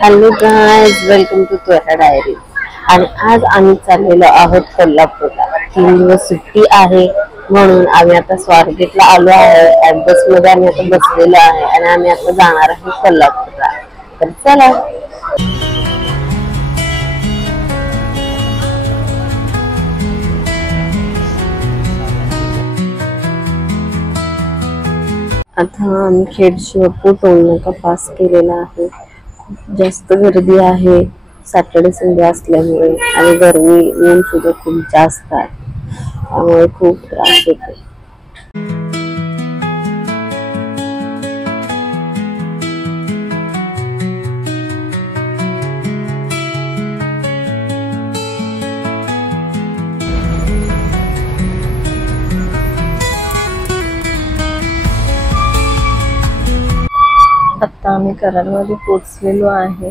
Hello guys, welcome to त्वरा diary. आणि आज आम्ही चाललेलो आहोत कोल्हापूरला। 3 दिवस सुट्टी आहे म्हणून आम्ही आता स्वारगेटला आलो आहे। बस मध्ये आम्ही आता बसलेलो आहे आणि आम्ही आता जाणार आहे कोल्हापूरला। तर चला। आता आम्ही खेड शिवापूर टोल नाका पास केलेला आहे। जास्त गर्दी आहे सॅटर्डे संडे असल्यामुळे आणि गरमी ऊन सुद्धा खूप जास्त आहे, त्यामुळे खूप त्रास होतो। आता आम्ही कराडमध्ये पोहोचलेलो आहे।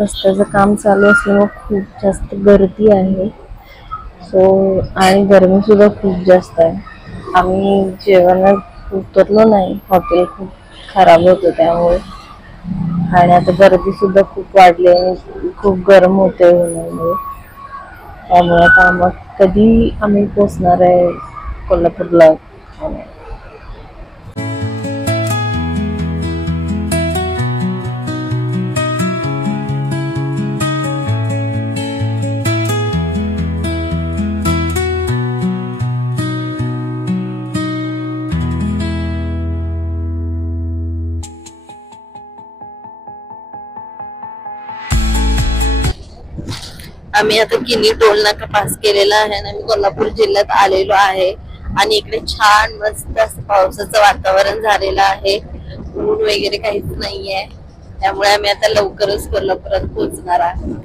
रस्त्याचं काम चालू असल्यामुळे खूप जास्त गर्दी आहे आणि गरमी सुद्धा खूप जास्त आहे। आम्ही जेवणात उतरलो नाही, हॉटेल खूप खराब होतं त्यामुळे। आणि आता गर्दी सुद्धा खूप वाढली आणि खूप गरम होते उन्हामुळे। त्यामुळे आता कधी आम्ही पोहोचणार आहे कोल्हापूरला। आम्ही आता किनी टोल नाका पास केलेला आहे आणि आम्ही कोल्हापूर जिल्ह्यात आलेलो आहे। आणि इकडे छान मस्त असं पावसाचं वातावरण झालेलं आहे, ऊन वगैरे काहीच नाहीये। त्यामुळे आम्ही आता लवकरच कोल्हापुरात पोहोचणार आहे।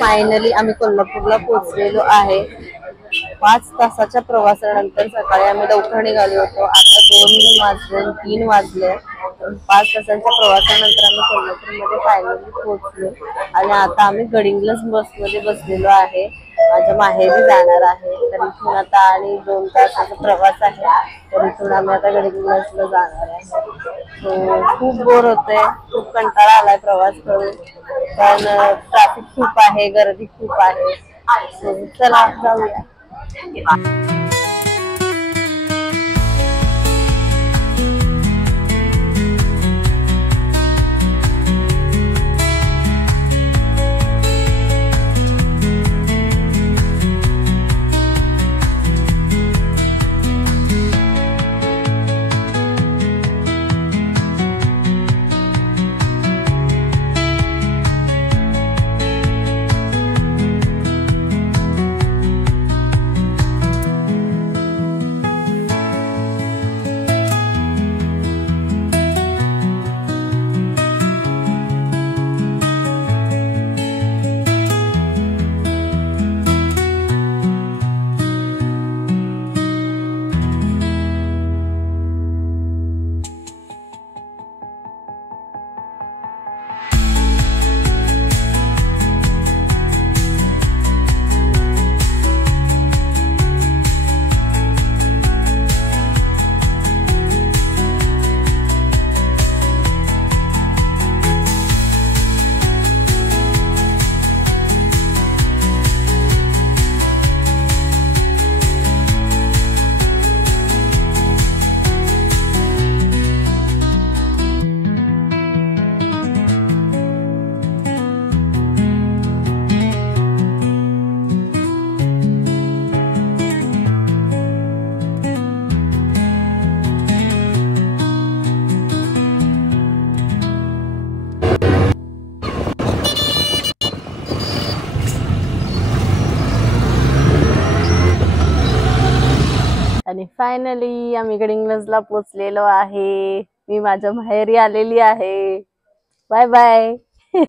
फायनली आम्ही कोल्हापूरला पोहोचलेलो आहे। 5 तासाच्या प्रवासानंतर सकाळी आम्ही लवकर निघालो होतो। आता 2 वाजले 3 वाजले। 5 तासांच्या प्रवासानंतर आम्ही कोल्हापूरमध्ये फायनली पोहोचलो आणि आता आम्ही गडिंग्लज बसमध्ये बसलेलो आहे। माझ्या माहेरी जाणार आहे, तर इथून आता आणि 2 तासाचा प्रवास आहे। तर इथून आम्ही आता गडिंग्लजला जाणार आहे। खूप बोर होतंय, खूप कंटाळा आलाय प्रवास करून, पण ट्रॅफिक खूप आहे, गर्दी खूप आहे। चला जाऊया। फायनली आम्ही गडिंग्लजला पोचलेलो आहे. मी माझ्या माहेरी आलेली आहे. Bye bye.